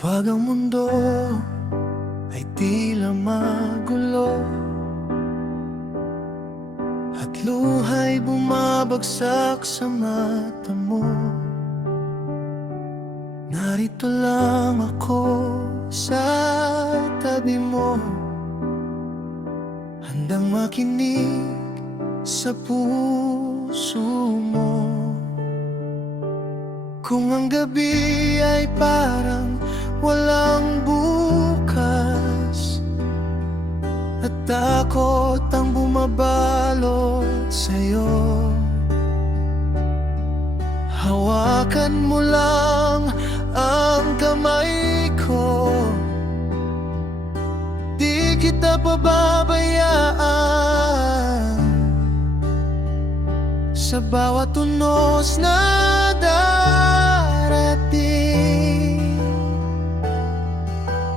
Kapag ang mundo ay tila magulo at luha'y bumabagsak sa mata mo, narito lang ako sa tabi mo, handang makinig sa puso mo. Kung ang gabi ay parang walang bukas at takot ang bumabalot sa'yo, hawakan mo lang ang kamay ko, di kita pababayaan. Sa bawat unos na darating,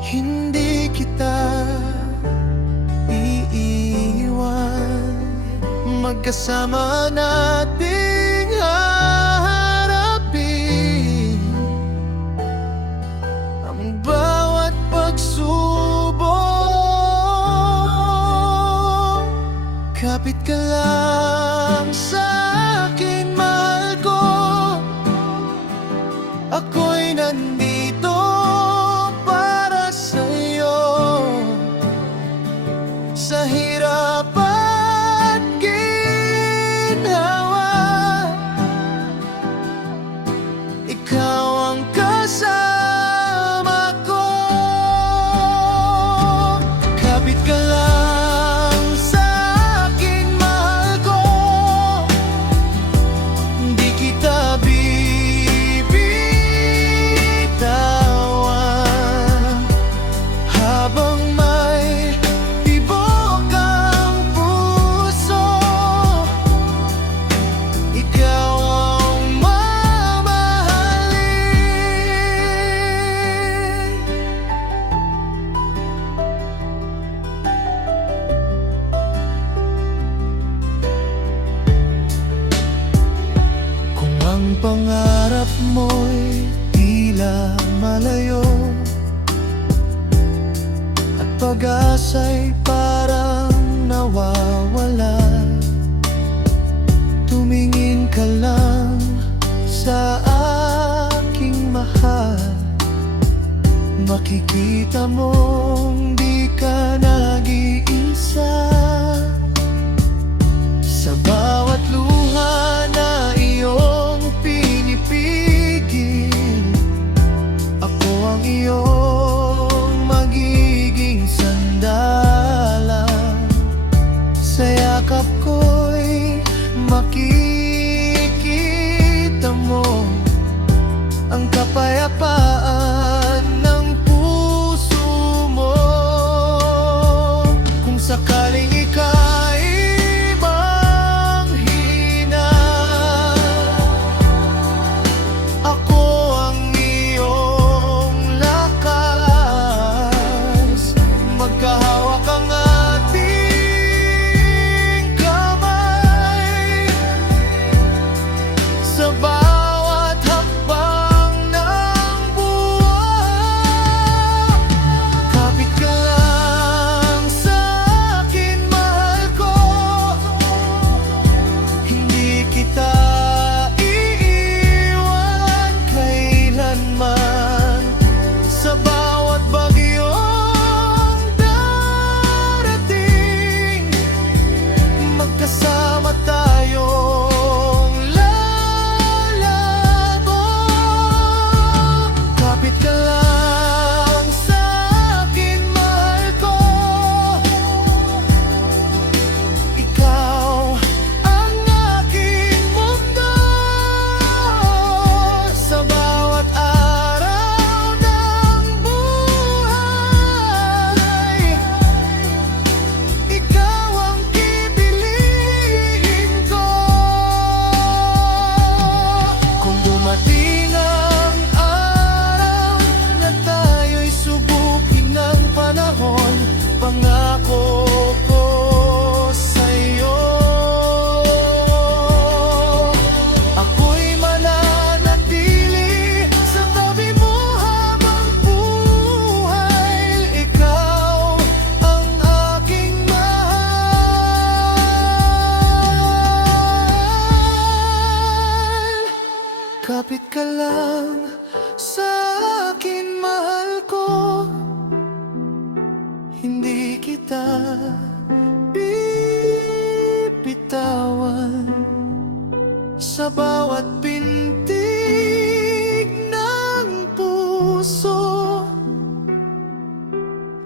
hindi kita iiwan. Magkasama nating haharapin ang bawat pagsubok. Kapit ka lang sa akin, mahal ko. Ako'y nandito para sa'yo, sa hirap at ginhawa. Ikaw ang kasama ko. Kapit ka lang sa akin, mahal ko. Di kita bibitawan habang may tibok ang puso. Ikaw ang mamahalin. Kung ang pangarap mo'y tila malayo at pag-asa'y parang nawawala, tumingin ka lang sa aking mahal. Makikita mong di ka nag-iisa. Sa bawat luha na iyong pinipigil, ako ang iyong magiging sandalan. Sa yakap ko'y makikita mo ang kapayapaan ng puso mo. Kung sakaling ika'y manghihinayang,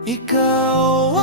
Ikaw